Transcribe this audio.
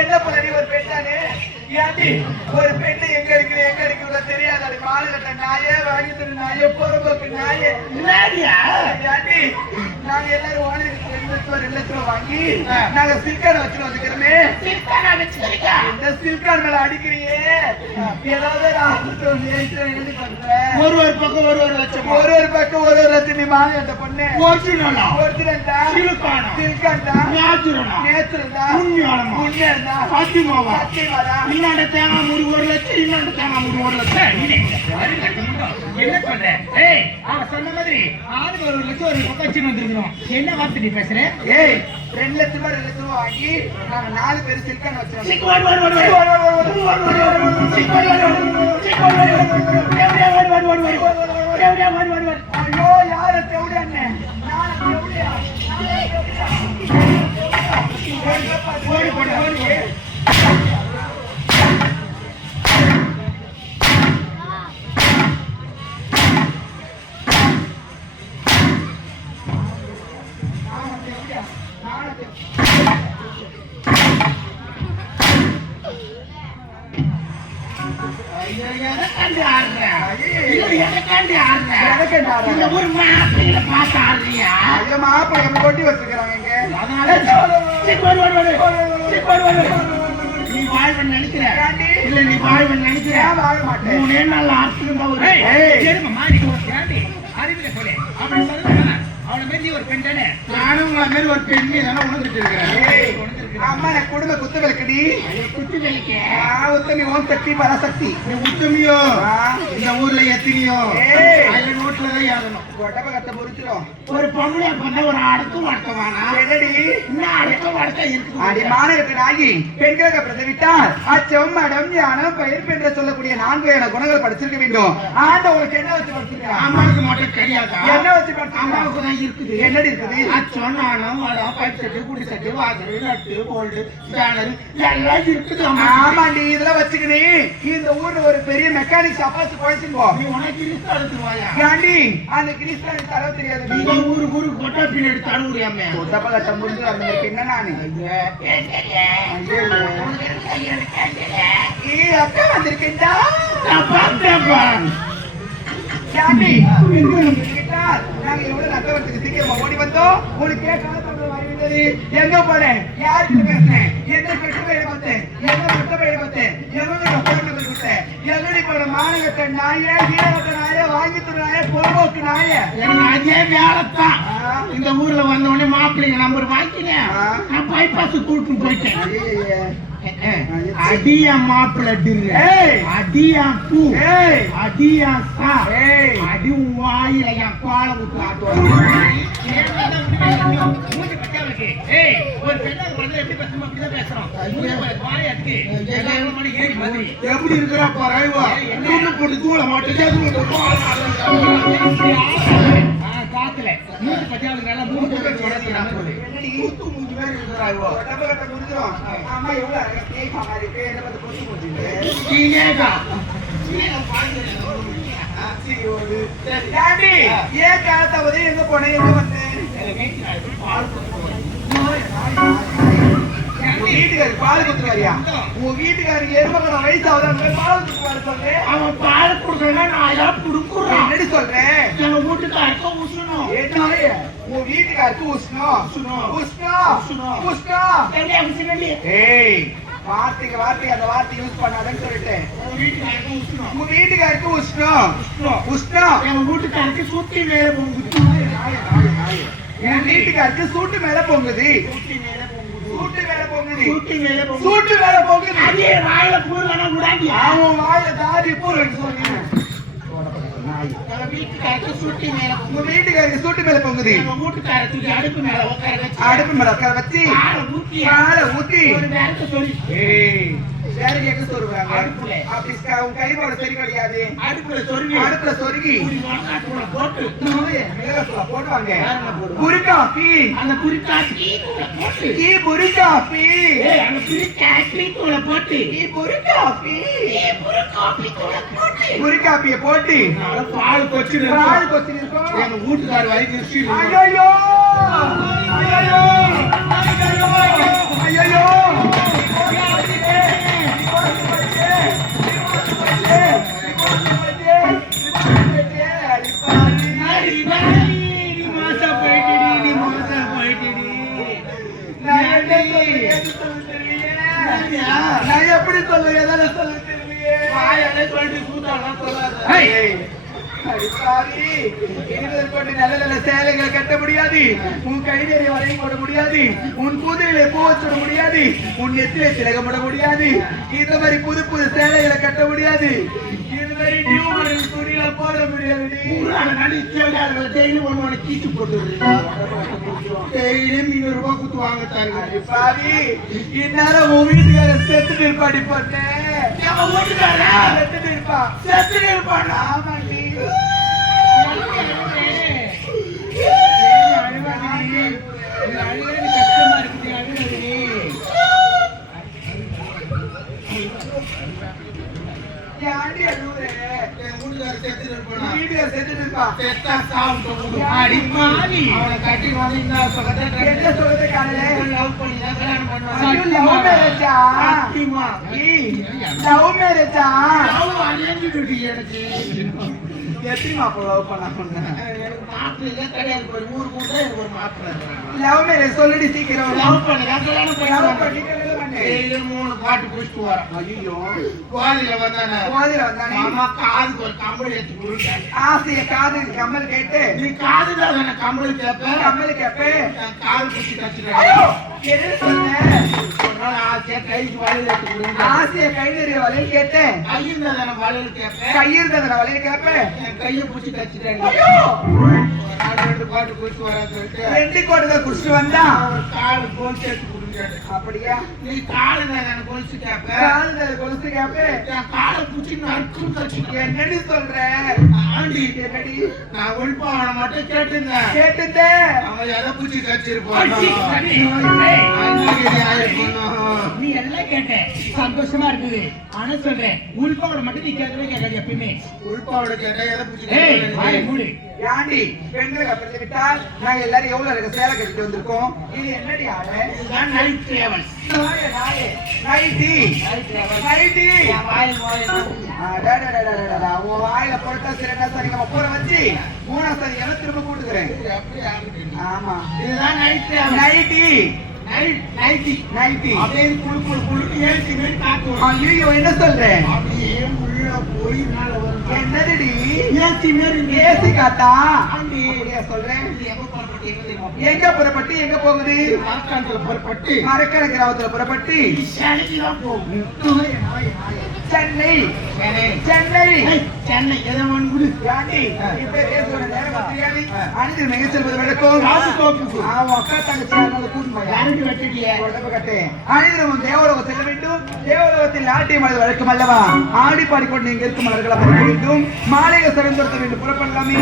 என்ன பண்ணி ஒரு பெண்ணானே ஒரு பெண்ணு எங்க இருக்கிற தெரியாது அது மாநிலத்தை நாயே வாங்கி தரு நாயே பொறுப்புக்கு நாயே நாங்க எல்லாரும் வாங்கி வாங்கி நாங்க சில்கான வச்சு வந்துக்கிறோமே இந்த சில்கான் மேல அடிக்கிறியே ஏதாவது ஒரு பக்கம் ஒரு பக்கம் ஒரு லட்சம் நீ மாநிலத்தை பொண்ணு இன்னொன்று தேங்காய் மூடி 1 லட்சம் இன்னொன்று தேங்காய் மூடி 1 லட்சம் என்ன சொல்ற? ஏய் அவன் சொன்ன மாதிரி ஆளுக்கு 1 லட்சம் ஒரு பக்கம் வந்துருக்கணும். என்ன வார்த்தை நீ பேசுற? ஏய் 2 லட்சம் 2 லட்சம் வாங்கி நாங்க 4 பேர் சில்கான வச்சிரோம். ஐயோ யார தேவடி அண்ணே நான் தேவடியா ஓடி போடு ஓடி கொட்டி வச்சிருக்காங்க நீ வாழ்வன் நினைக்கிற இல்ல நீ வாழ்வன் நினைக்கிற வாழ மாட்டேன் 3 நாள் அறிவில சொல்லு அப்படி சொல்லுங்க அவன மாதிரி ஒரு பெண் தானே நானும் உங்க மாதிரி ஒரு பெண் தானே உணர்ந்துட்டு இருக்கிறேன் அம்மா நான் குடும்ப குத்துவிளக்குடி குத்துவிளக்கு உத்தமி ஓம் சக்தி பராசக்தி உத்தமியோ இந்த ஊர்ல எத்தனையோ நோட்ல தான் ஏறணும் கொட்டப்ப கத்த பொறிச்சிடும் ஒரு பொம்பளை பண்ண ஒரு அடுக்கும் வடக்கமானா என்னடி இன்னும் அடுக்கும் வடக்கம் இருக்கு அடி மாணவர்கள் ஆகி பெண்களுக்கு பிரசவித்தால் அச்சம் மடம் ஞானம் பயிர் என்று சொல்லக்கூடிய 4 குணங்கள் படிச்சிருக்க வேண்டும் ஆண்டவங்களுக்கு என்ன வச்சு படிச்சிருக்கா அம்மாவுக்கு மட்டும் தெரியாதா என்ன வச்சு படிச்சா அம்மாவுக்கு தான் இருக்குது என்னடி இருக்குது அச்சம் நாணம் வடம் பச்சட்டு குடி சட்டு வாசல் நட்டு போல்டு ஸ்கேனர் எல்லாம் இருக்குது ஆமாண்டி இதெல்லாம் வச்சுக்கினே இந்த ஊர்ல ஒரு பெரிய மெக்கானிக் ஷாப்பாச்சு போயிச்சுங்கோ நீ உனக்கு கிறிஸ்து எடுத்துருவாயா ஏண்டி அந்த கிறிஸ்தானி தர தெரியாது நீங்க ஊருக்கு கொட்டா பின்னாடி தடுவுறியாமே கொட்டப்ப கட்ட முடிஞ்சு அந்த என்ன நானு அக்கா வந்திருக்கேன்டா நாங்க எவ்வளவு நட்டவரத்துக்கு சீக்கிரமா ஓடி வந்தோம் உனக்கு எங்க போனேன் யாருக்கு பேசுறேன் என்ன கெட்டு போய் பார்த்தேன் என்ன மொத்த போய் பார்த்தேன் எங்கடி போன மானகட்ட நாய கீழகட்ட நாய வாங்கி தர நாய பொறுப்போக்கு நாய அதே வேலைத்தான் இந்த ஊர்ல வந்த உடனே மாப்பிள்ளைங்க நம்பர் வாங்கினேன் நான் பைபாஸ் கூட்டு போயிட்டேன் அடியா மாப்பிள்ள அடியா பூ அடியா சா அடி வாயில என் பால ஊத்து எப்படி இருக்கிறா பாருவா போட்டு தூள மாட்டேன் காத்துல மூணு பச்சாவது நல்லா மூணு ஏன் காலத்தாவது எங்க போனேன் எங்க வந்தேன் வீட்டுக்காரு பால் குத்துவாரியா உங்க வீட்டுக்காரருக்கு எருமக்கட வயசாவது பால் குத்துவாரு சொல்லு அவன் பால் குடுக்கா நான் குடுக்குறேன் என்னடி சொல்றேன் எங்க வீட்டுக்காருக்கு உசணும் என்ன உங்க வீட்டுக்காருக்கு உஷ்ணம் ஏய் வார்த்தைக்கு அந்த வார்த்தை யூஸ் பண்ணாதன்னு சொல்லிட்டேன் உங்க வீட்டுக்காருக்கு உஷ்ணம் எங்க வீட்டுக்காருக்கு சுத்தி மேல பொங்குது என் வீட்டுக்காருக்கு சூட்டு மேல பொங்குது சூட்டு மேல பொங்குது அதே வாயில பூரா கூடாது அவன் வாயில தாடி பூரா சொல்லி நாய். எங்க வீட்டுக்காரருக்கு சுட்டி மேல உங்க வீட்டுக்காரருக்கு சூட்டு மேல பொங்குது. எங்க வீட்டுக்கார தூக்கி அடுப்பு மேல உட்கார வச்சு அடுப்பு மேல உட்கார வச்சு பாலை ஊத்தி பாலை ஊத்தி ஒரு நேரத்தை சொல்லி ஏய் வேற கேட்க சொல்றாங்க. அடுப்புல. அப்படி உன் கையோட சரி கிடையாது. அடுப்புல சொருவி அடுப்புல சொருகி ஒரு முளகாத்தூளை போட்டு மிளகாத்தூள போடுவாங்க. வேற என்ன போடுவாங்க? புரிக்காப்பி அந்த புரிக்காப்பி போட்டு டீ புரிக்காப்பி அந்த புரிக்காப்பி தூளை போட்டு டீ புரிக்காப்பி புரிக்காப்பி தூளை போட்டு புரிக்காப்பிய போட்டு பால் கொச்சு பால் கொச்சி இருக்கும். எங்க வீட்டுக்கார வரைக்கும் ஐயோ ஐயோ ஐயோ நான் எப்படி சொல்ல எதால சொல்ல தெரியலையே. நல்ல நல்ல சேலைகளை கட்ட முடியாது. உன் கைதறி வரையும் போட முடியாது. உன் கூதலிலே பூ வச்சுட முடியாது. உன் நெத்திலே திலகப்பட முடியாது. இந்த மாதிரி புது புது சேலைகளை கட்ட முடியாது. இது மாதிரி நியூ மாடல் துணியில போட முடியாது. பாவி இந்நேரம் உன் வீட்டுக்கார செத்துட்டு இருப்பாடி போட்டேன். செத்துட்டு இருப்பா. செத்துட்டு இருப்பான். ஆமாண்டி. கஷ்டமா இருக்குது. ஆண்டி அழுவுறே. வீட்டுக்கார செத்துட்டு இருப்பா. என்ன சொல்றது காலையில? லவ் மேரேஜா? லவ் மேரேஜா? எத்தனை மாப்பிள்ள லவ் பண்ண சொன்ன? லவ் மேரேஜ் சொல்லிட்டு சீக்கிரம். லவ் பண்ணி மூணு பாட்டு குடிச்சிட்டு வரேன். ஐயோ கோதில வந்தானே காதுக்கு ஒரு கம்பளி எடுத்து கொடுத்தேன். ஆசைய காது கம்மல் கேட்டு நீ காதுதான் கம்பளி கேப்ப கம்மல் கேப்ப காது குச்சி கச்சிட்டேன். என்ன சொன்ன? ஆசையா கைக்கு வளையல் எடுத்து கொடுங்க. ஆசைய கை நிறைய வளையல் கேட்டேன். கையிருந்ததான வளையல் கேப்ப கையிருந்தத வளையல் கேப்ப கையை குச்சி கச்சிட்டேன். ரெண்டு பாட்டு குடிச்சு வரான்னு சொல்லிட்டு 2 கோடி தான் குடிச்சு வந்தா காலு கொலுசு எடுத்து கொடுங்க. அப்படியா? நீ காலு நான் கொலுசு கேப்ப கால் கொலுசு கேப்ப காலை குச்சி நறுக்கும் கட்சி. என்னடி சொல்ற? ஆண்டி என்னடி? நான் ஒழிப்பாவனை மட்டும் கேட்டிருந்தேன். கேட்டுட்டேன். அவன் எதை பூச்சி கச்சிருப்பான். நீ எல்லாம் கேட்ட சந்தோஷமா இருக்குது. ஆனா சொல்றேன் உள்பாவோட மட்டும் நீ கேட்கவே கேட்காது எப்பயுமே. உள்பாவோட கேட்டா எதை பூச்சி ஏண்டி பெண்களுக்கு அப்படி விட்டால் நாங்க எல்லாரும் எவ்வளவு இருக்கு சேலை கட்டிட்டு வந்திருக்கோம். இது என்னடி ஆளு? இதுதான் நைட் டிராவல்ஸ். நைட்டி நைட்டி உன் வாயில போட்டா சரிடா சரி நம்ம பூர வச்சு 3 சரி திரும்ப கூட்டுக்கிறேன். ஆமா இதுதான் night travels. Nighty nighty nighty அப்படியே குழு ஏசி மேல் காத்து. ஐயோ என்ன சொல்றேன்? அப்படியே உள்ள போய் மேல வரும். என்னடி ஏசி மேல் ஏசி காத்தா? ஆண்டி அப்படியா சொல்றேன். எங்க புறப்பட்டு எங்க போகுது? மரக்காணத்துல புறப்பட்டு மரக்கண கிராமத்துல புறப்பட்டு சென்னைக்குதான் போகும். சென்னை சென்னை சென்னை சென்னை எதை ஒன்று யாண்டி இப்ப பேசுற நேரம் தெரியாது. அணிந்து மிக செல்வது விளக்கும் அவன் அக்கா தங்கச்சி கூட்டு போய் யாருக்கு வெட்டிட்டிய உடம்பு கட்டு அணிந்திரமும் தேவலோகம் செல்ல வேண்டும். தேவலோகத்தில் நாட்டியம் அது வழக்கம் அல்லவா? ஆடி பாடிக்கொண்டு இங்க இருக்கும் மலர்களை பறிக்க வேண்டும். மாலையை சிறந்துடுத்த வேண்டும். புறப்படலாமே.